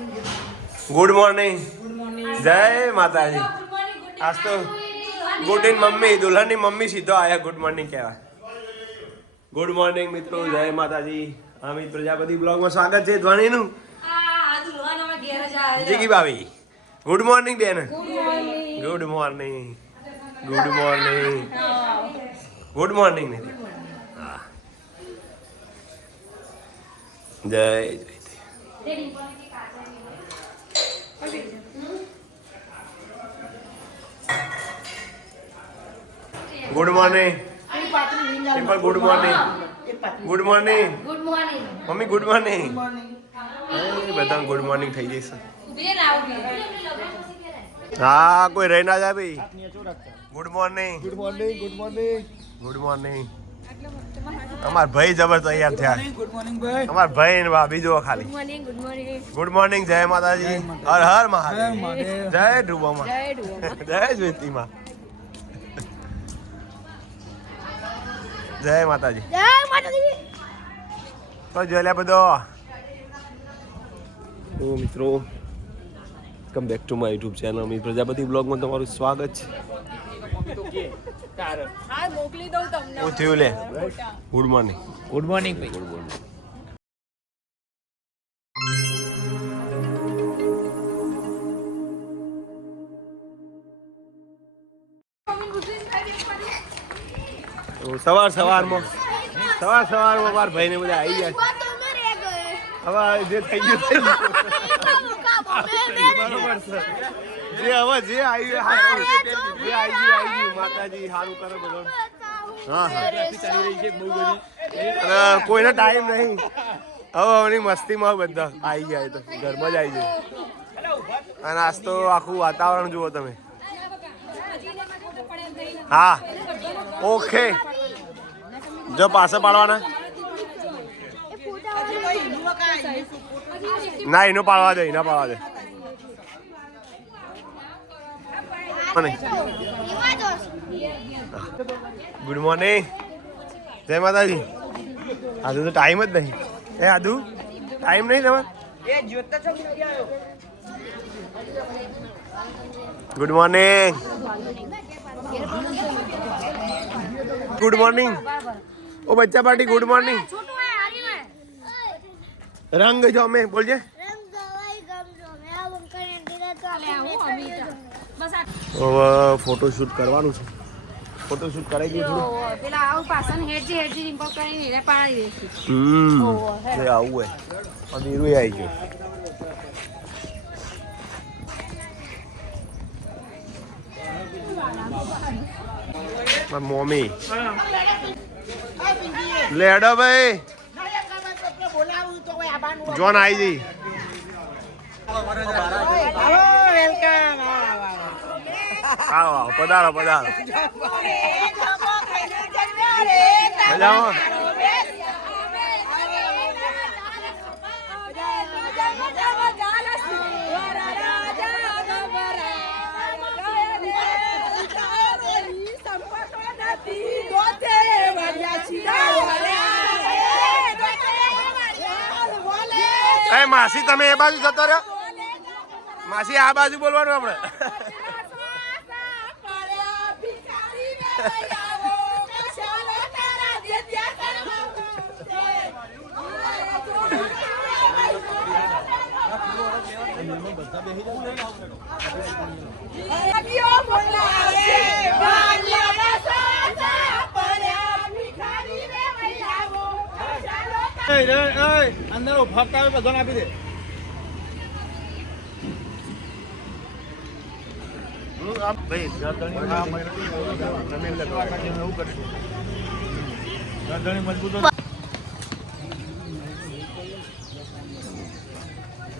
Good morning. જય માતાજી. આજ તો ગુડીન મમ્મી દુલ્હનની મમ્મી સીધો આયા ગુડ મોર્નિંગ કહેવા. ગુડ મોર્નિંગ મિત્રો, જય માતાજી. અમિત પ્રજાપતિ બ્લોગમાં સ્વાગત છે ધ્વનિનું. જીગી ભાભી ગુડ મોર્નિંગ બેન. Good morning. Good morning. Good morning ને જય good morning. Simple good morning. Good morning. Good morning mummy good morning. બધા ગુડ મોર્નિંગ થઈ જશે. હા કોઈ રહી ના જાય ભાઈ. Good morning. Good morning. Good morning. Good morning. અમાર ભાઈ જબર તૈયાર થયા. ગુડ મોર્નિંગ ભાઈ. અમાર ભાઈ ને ભાભી જો ખાલી. Good morning good morning good morning. જય માતાજી. હર હર મહાદેવ. મહાદેવ. જય ડુબામાં. જય ડુઆ જય જ્યોતિમાં. જય માતાજી. જય માતાજી. તો જોઈ લે બધો. તો મિત્રો come back to my YouTube channel Amit Prajapati બ્લોગમાં તમારું સ્વાગત છે. હા મોકલી દઉં તમને. હું થયું લે. Good morning. ગુડ મોર્નિંગ ભાઈ. Good morning. સવારમાં મારા ભાઈને બધા આવી ગયા. હવે જે થઈ ગયું થઈ ગયું. બરોબર છે. જે હવે જે આવ્યું જે આવી ગયું માતાજી સારું કરે બધો. હા હા કોઈને ટાઈમ નહીં. હવે હવની મસ્તીમાં બધા આવી ગયા તો ઘરમાં જ આવી જાય. અને આજ તો આખું વાતાવરણ જુઓ તમે. હા ઓકે જો પાછા પાડવાના ના એનો પાડવા દે એના પાડવા દે. Good morning. જય માતાજી. આદુ તો ટાઈમ જ નહીં. એ આદુ ટાઈમ નહીં તમારે. Good morning. Good morning. ઓ બચ્ચા પાર્ટી ગુડ મોર્નિંગ. રંગ જો અમે બોલજે. હવે ફોટોશૂટ કરવાનું છે. ફોટોશૂટ કરાઈ ગયું થોડું. પેલા આવું પાછળ હેડજી ઇમ્પોર્ટ કરીને એને પાડી દેશું. એ આવું હોય અને હીરો આવી ગયો. મમ્મી લેડો ભાઈ જોન આવી જઈ. આવો આવો પધારો પધારો. મજામાં. એ માસી તમે એ બાજુ જતો રહ્યો. માસી આ બાજુ બોલવાનું આપણે. અંદર ફરતા હોય બધાને આપી દે.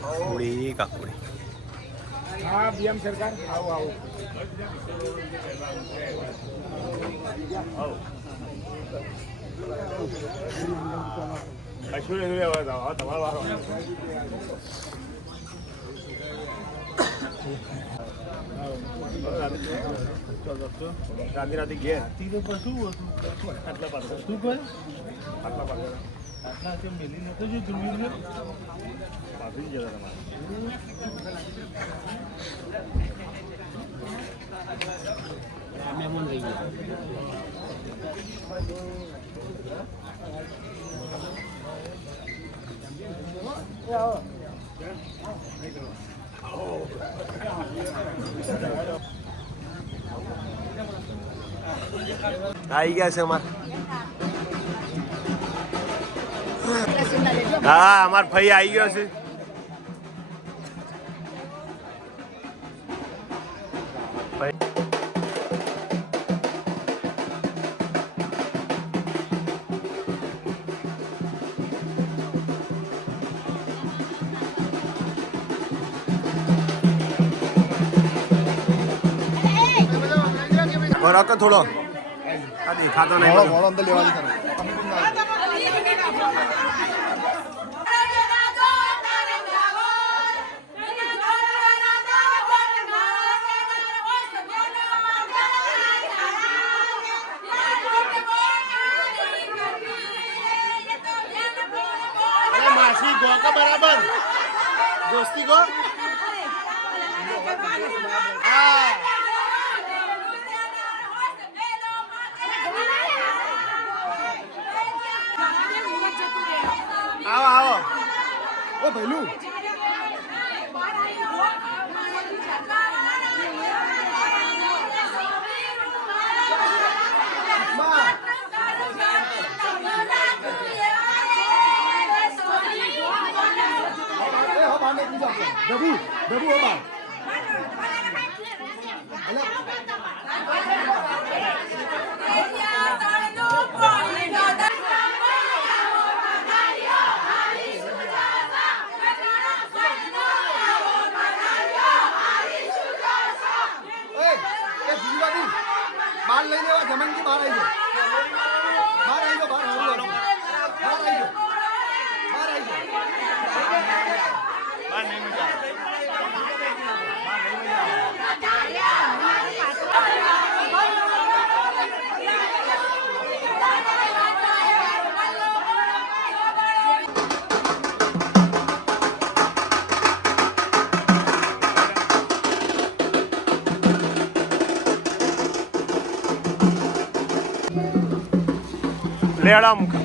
કાકુડી કાકુડી. હા બીએમ સરકાર આવો આવો. રાતે રાતે ઘેર શું હતું આટલા પાસે શું કહે આટલા પાસે આવી ગયા છે અમાર. હા અમાર ભાઈ આવી ગયો છે. બરાબર થોડો આ દેખાતો નહીં. અંદર લેવાની કરે. માસી ગો કે બરાબર દોસ્તી ગો આવો આવો ઓ ભૈલું ડબુ ડબુ ઓ બા બાર લઈ લેવા જમીન થી બહાર આવી જાઓ બહાર આવી જાઓ બહાર આવી જાઓ લેડા મુખ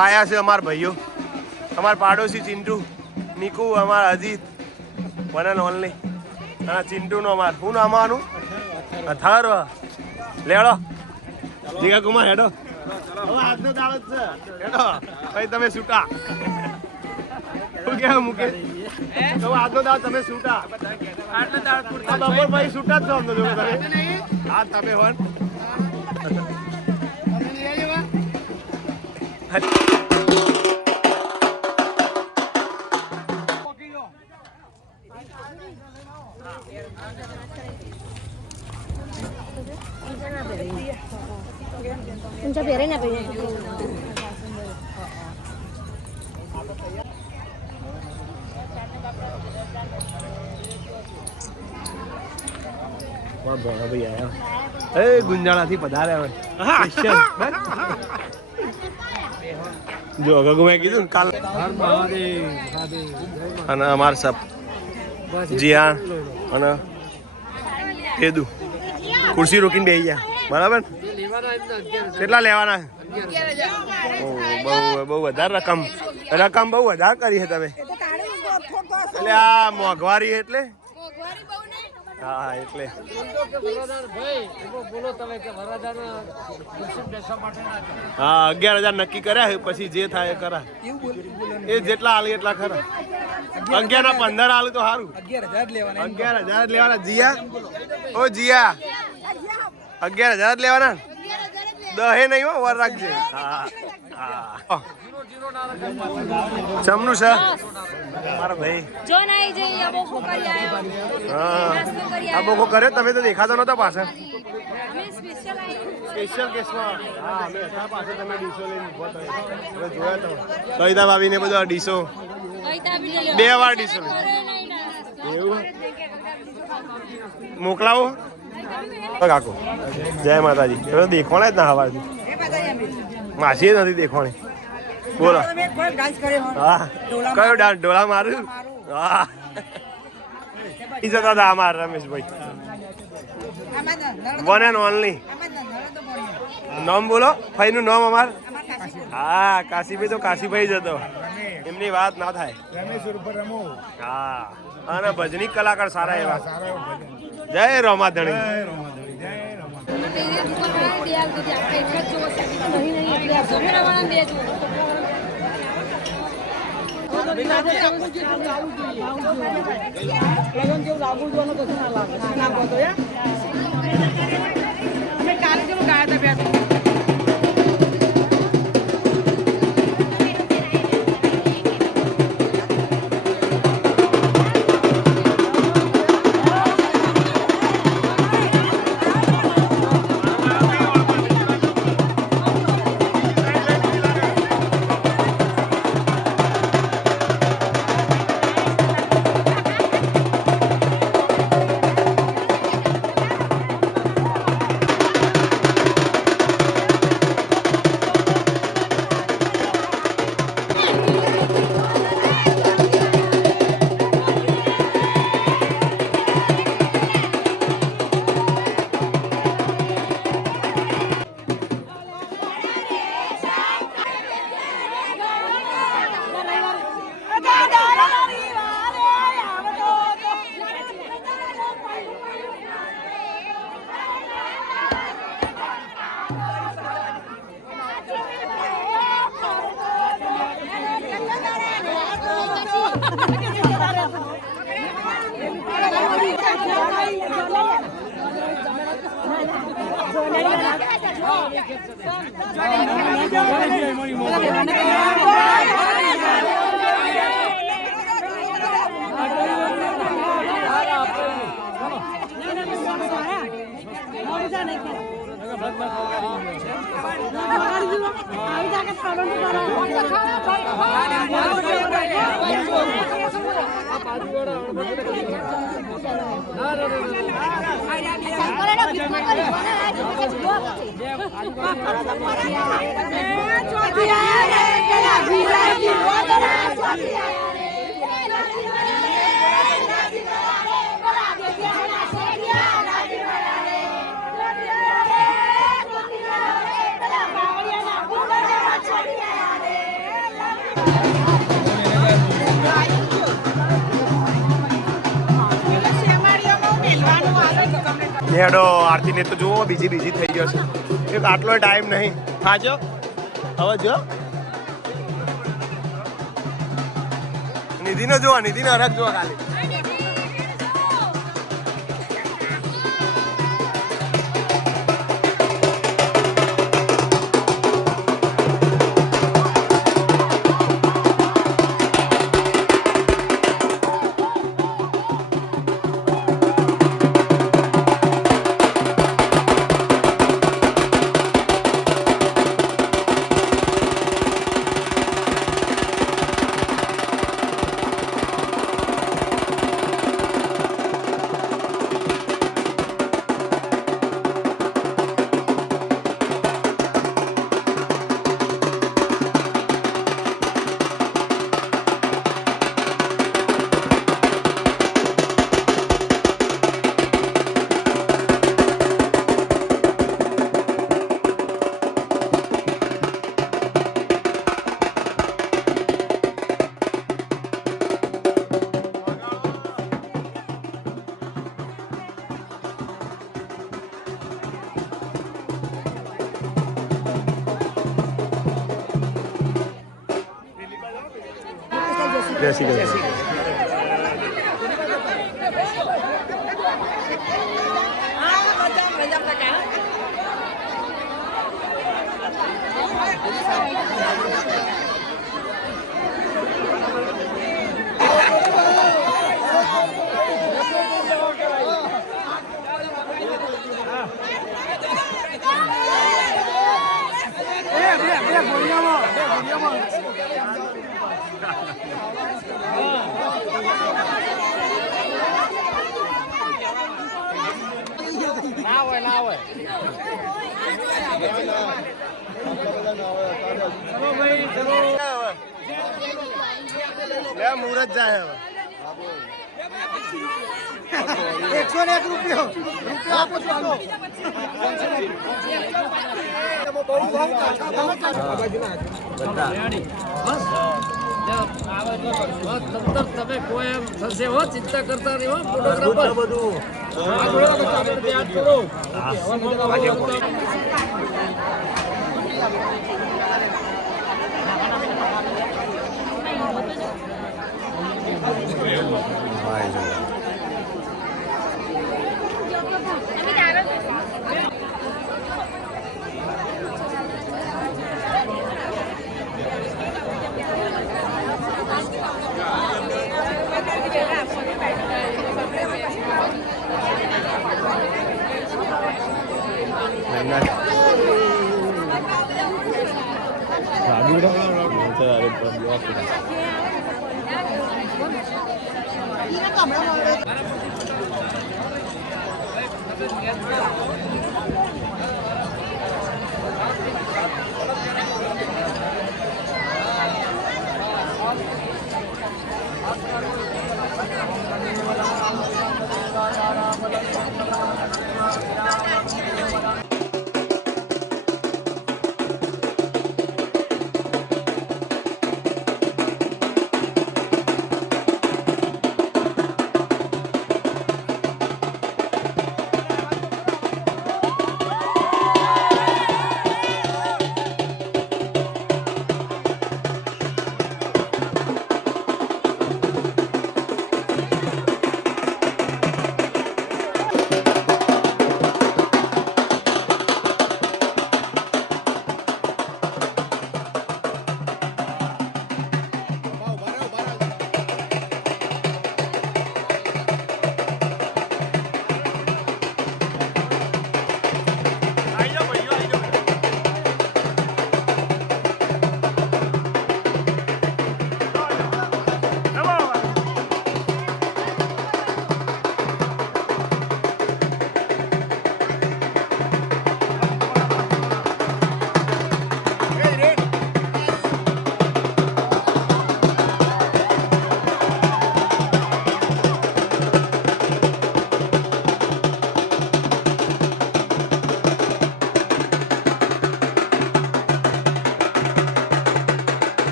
આયા છે અમાર ભાઈઓ, અમાર પાડોશી ચિંટુ, નિકુ, અમાર અજીત, વન એન્ડ ઓનલી. અને ચિંટુનો અમાર શું નામ આનું? અથાર. લેડો જીગા કુમાર હેડો. હવે આજનો દાડો જ છે. હેડો ભાઈ તમે છૂટા. શું કેવું મૂકે? તો આજનો દાડો તમે છૂટા. બપોર ભાઈ છૂટા જ છો અમને જોડે તમે. હા તમે હોન तुमच्या पेरे ना पाहिजे ભાઈ આયા એ ગુંજાળાથી પધાર્યા જો ગગુ મેં કીધું કાલ. અને અમાર સપ જીયા અને કેદુ ખુરશી રોકીને બેસી ગયા. બરાબર. કેટલા લેવાના? બહુ વધારે રકમ બહુ વધારે કરી છે તમે. એટલે આ મોંઘવારી એટલે હા એટલે હા 11,000 નક્કી કર્યા છે. પછી જે થાય એ કરા. એ જેટલા હાલ એટલા ખરા. 11 ના 15 હાલ તો સારું. 11,000 લેવાના. જીયા ઓ જીયા 11,000 લેવાના. 10 નહીં હો વાર રાખજે. હા હા ચમનું છે મારા ભાઈ. જો નહીં જઈ અબોકો કરી આયો. નાસ્તો કરી આ બોકો કર્યો તમે તો દેખાતો નતો પાછળ. અમે સ્પેશિયલ આયો. સ્પેશિયલ કેસમાં હા અમે હતા પાછળ. તમે ડીશો લઈને ઉભો થયો. હવે જોયા તમે કવિતા ભાભીને બધા ડીશો કઈતા બી લઈ લો. 2 વાર ડીશો એવું મોકલાવો. કાકુ જય માતાજી. પેલો દેખવાના જ ના હવારથી માસી નથી દેખવાની. બોલો હા કયો ડાન્સ ડોલા મારું હા ઈ જતા હતા અમારા રમેશભાઈ વન એન્ડ ઓનલી. નામ બોલો ભાઈનું નામ અમાર. હા કાશીભાઈ તો કાશીભાઈ જ હતો એમની વાત ના થાય. હા અને ભજની કલાકાર સારા એવા. જય રોમાધણી. હેડો આરતી ને તો જુઓ બીજી થઈ ગયો છે. એક આટલો ટાઈમ નહીં. હા જો હવે જો નિધિનો જુઓ નિધિનો હરખ જુઓ ખાલી. બેસી ગયો. લે મુહૂર્ત જાય હવે 101 રૂપિયો આપો છો તમે કોઈ એમ થશે હો ચિંતા કરતા નહીં હો ફોટોગ્રાફર બધું યાદ કરો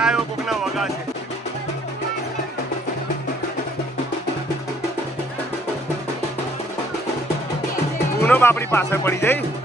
આવ્યો કોકના વગા છે પૂનો બાપડી પાછળ પડી જાય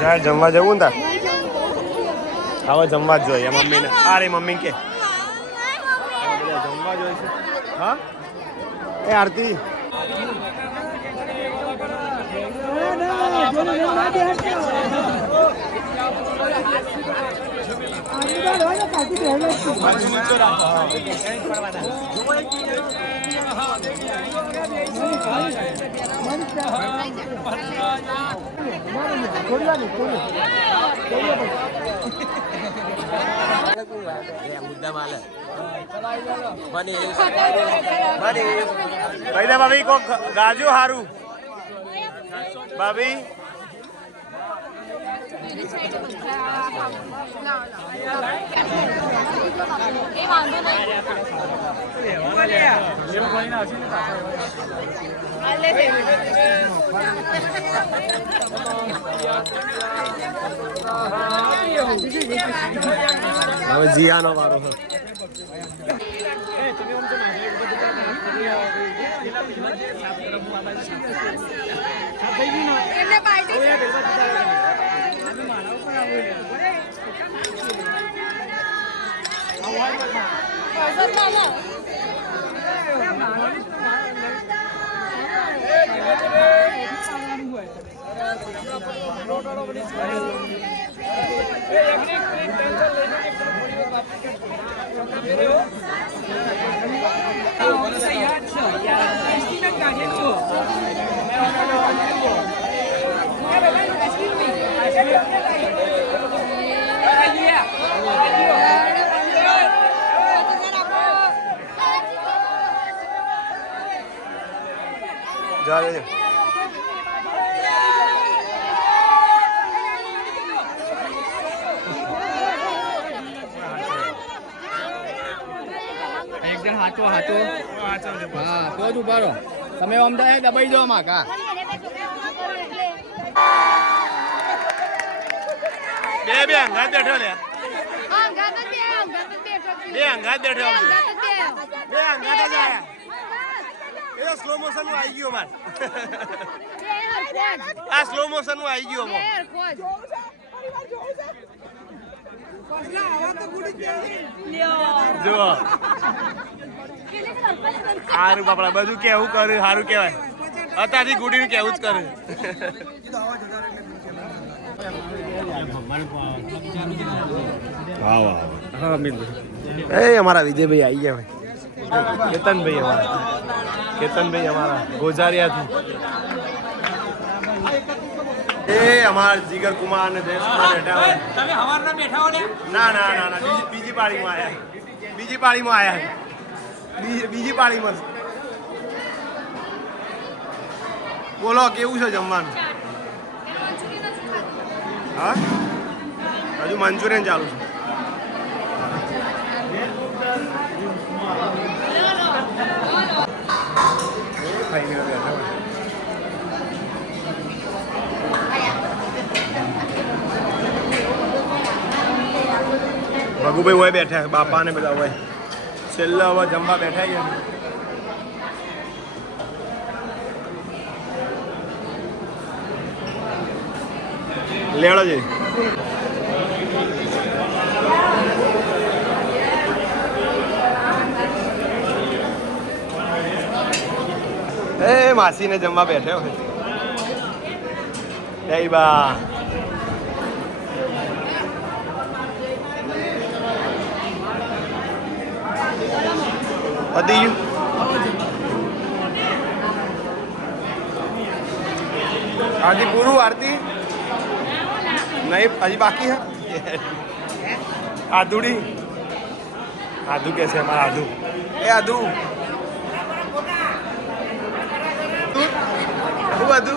જાય જમવા જવું ને તાર હવે જમવા જ જોઈએ મમ્મીને અરે મમ્મી કે જમવા જોઈએ છે હા એ આરતી ભાઈ ભાભી કો ગાજો હારું ભાભી એ વાંધો નહીં હવે જીયાનો વારો છે એમને પાર્ટી જા રે એકદમ હાચો હાચો હા તો જ ઉભા રહો તમે અમદાવાદ દબાઈ દો માં કા બે અંગાત બેઠો લે અંગાત જ બેઠો બે અંગાત બેઠો અંગાત જ બે અંગાત જ આયા એ તો સ્લો મોશન માં આવી ગયો માર આ સ્લો મોશન માં આવી ગયો મો જો હારું બાપડા બધું કેવું કર્યું સારું કહેવાય અત્યારથી ગુડીનું કેવું જ કરે એ અમારા વિજયભાઈ આવી ગયા ભાઈ કેતનભાઈ અમારા ગોજારિયાથી એ અમારા જીગર કુમાર અને જયેશ કુમાર બેઠા હોય તમે હવારના બેઠા હો ને ના ના ના ના બીજી પાળીમાં આયા બીજી પાળીમાં બોલો કેવું છે જમવાનું હા હજુ મંચુરિયન ચાલુ છે ભગુભાઈ હોય બેઠા બાપા ને બધા હોય છેલ્લા હવે જમવા બેઠા છે લેડો છે એ માસીને જમવા બેઠ્યો જય બા પતી ગયું આરતી પૂરું આરતી નહીં હજી બાકી હે આધુડી આધુ કે છે અમારા આધુ એ આધુ શું આધુ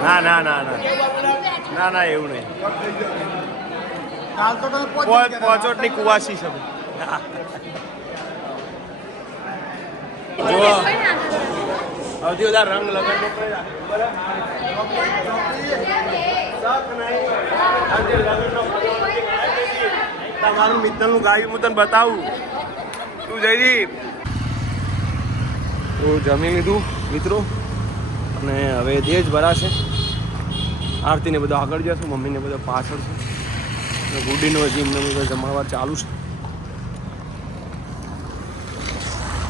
ના ના ના ના ના ના એવું નહીં પોચોટની કુવાસી છે જો સૌથી વધારે રંગ લગન તમારું મિત્રનું ગાયું હું તને બતાવું તું જયદીપ તો જમી લીધું મિત્રો અને હવે દેજ ભરાશે આરતીને બધું આગળ જશું મમ્મીને બધો પાછળ છે ગુડીનું હજી એમને બધું જમાડવા ચાલુ છે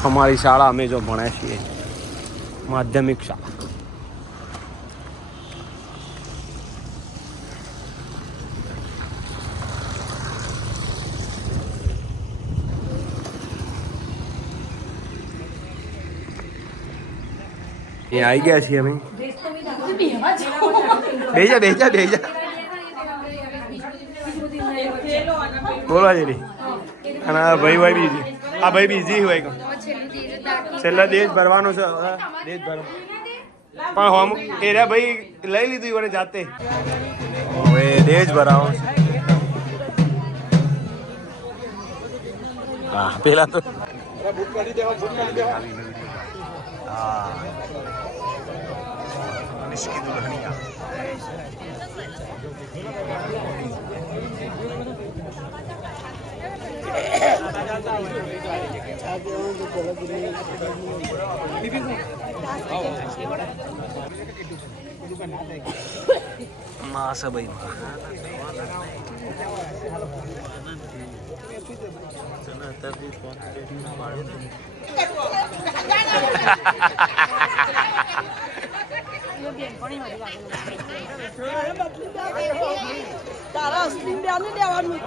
અમારી શાળા અમે જો ભણ્યા છીએ માધ્યમિક શાળા અહીંયા આવી ગયા છીએ અમે. બેજા બેજા બેજા બોલવા જેરી. અને આ ભાઈ બીજી, આ ભાઈ બીજી હોય કે છેલ્લા દેજ ભરવાનો છે. દેજ ભરવા પણ હોમ એરિયા ભાઈ લઈ લીધું મને જાતે. હવે દેજ ભરાવો છે. હા પેલા તો નિષ્કી દુલ્હનિયા. માસ ભાઈ તારા અસલી બેન દેવાનું.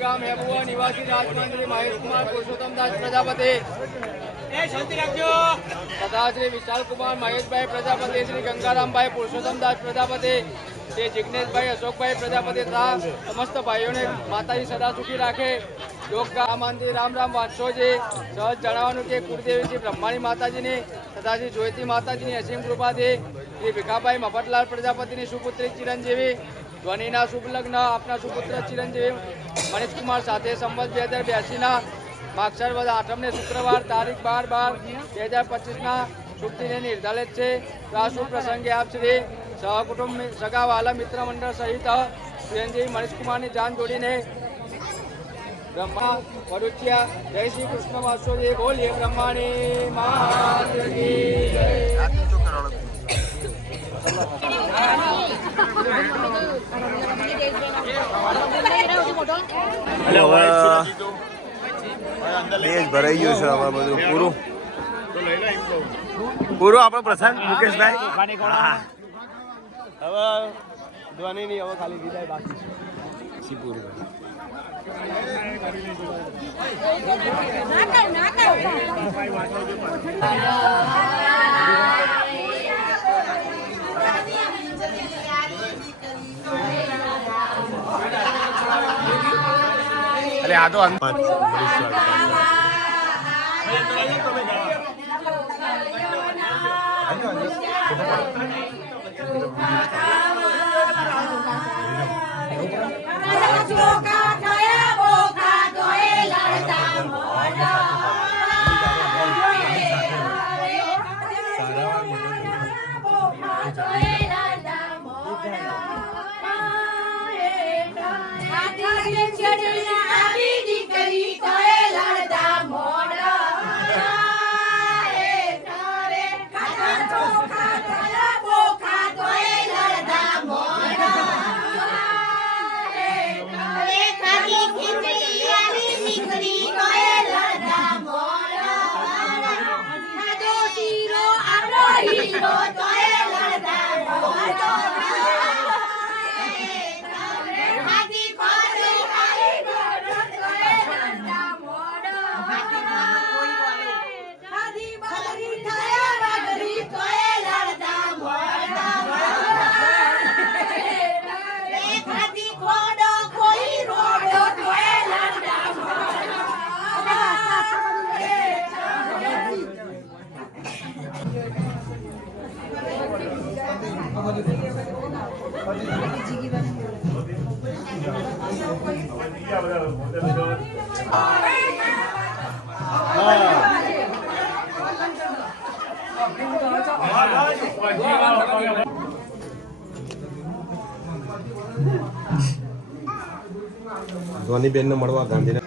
ગામ હેબુઆ નિવાસી રાજમંત્રી મહેશકુમાર પુરુષોત્તમદાસ પ્રજાપતિ, તથા શ્રી વિશાલકુમાર મહેશભાઈ પ્રજાપતિ, શ્રી ગંગારામભાઈ પુરુષોત્તમદાસ પ્રજાપતિ, શ્રી જિગ્નેશભાઈ અશોકભાઈ પ્રજાપતિ તથા સમસ્ત ભાઈઓને માતાજી સદા સુખી રાખે. યોગ મંદિર રામ રામ વાંચોજી. સહજ જણાવવાનું કે કુળદેવી શ્રી બ્રહ્માણી માતાજીની તથા શ્રી જોયતી માતાજીની અસીમ કૃપાથી શ્રી ભીખાભાઈ મફતલાલ પ્રજાપતિની સુપુત્રી ચિરંજીવી ધ્વનિના શુભ લગ્ન આપના સુપુત્ર ચિરંજીવી મનીષકુમાર સાથે સંવત 2082ના માગસર વદ 8મને શુક્રવાર તારીખ 12/12/2025ના શુભતિથિ નિર્ધારિત છે. તો આ શુભ પ્રસંગે આપ શ્રી સહકુટુંબ સગા વાલા મિત્ર મંડળ સહિત ચિરંજીવી મનીષકુમારની જાન જોડીને બ્રહ્મા વરુચ્યા જય શ્રી કૃષ્ણ વાસુદેવ બોલીએ બ્રહ્માણી માત કી જય. દેજ ભરાઈ ગયું છે. હવે બધું પૂરું પૂરું આપણો પ્રસંગ મુકેશભાઈ. હવે ધ્વનિ નહીં, હવે ખાલી વિદાય બાકી છે. પૂરું અરે આ તો ધ્વનિબેનને મળવા ગાંધીનગર.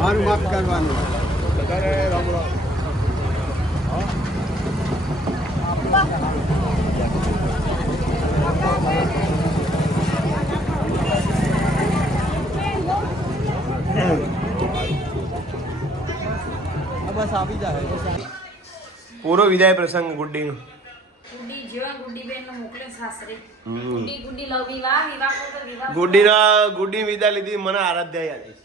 મારું માફ કરવાનું. બસ આવી જાય. પૂરો વિદાય પ્રસંગ ગુડ્ડીનો. ગુડી જેવા ગુડી બેન ને મોકલે સાસરે. ગુડી ગુડી લવ વિવાહ વિવાહ તો વિવાહ. ગુડી વિદાય લીધી મને આરાધ્યા યાદ આવી.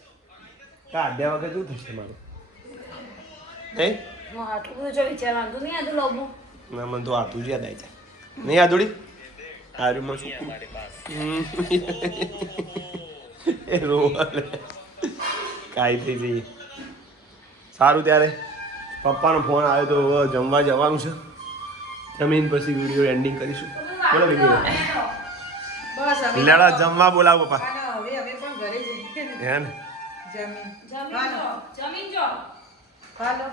કા આધ્યા વગર શું થશે મારું? હે? હું આટલું બધું જો વિચારવાનું નહીં આદુ લવ. ના મને તો આતું જ યાદ આવી જાય. નહીં આદુડી? આરુમાં શું? એ રોવાલે. કાઈ થઈ જઈ. સારું ત્યારે પપ્પાનો ફોન આવ્યો તો હવે જમવા જવાનું છે. જમીન પછી વિડીયો એન્ડિંગ કરીશું. બોલો વિડીયો. બસ હવે લેડા જમવા બોલાવો પપ્પા. હવે પણ ઘરે જઈએ હે ને? જમીન જમીન જો. હાલો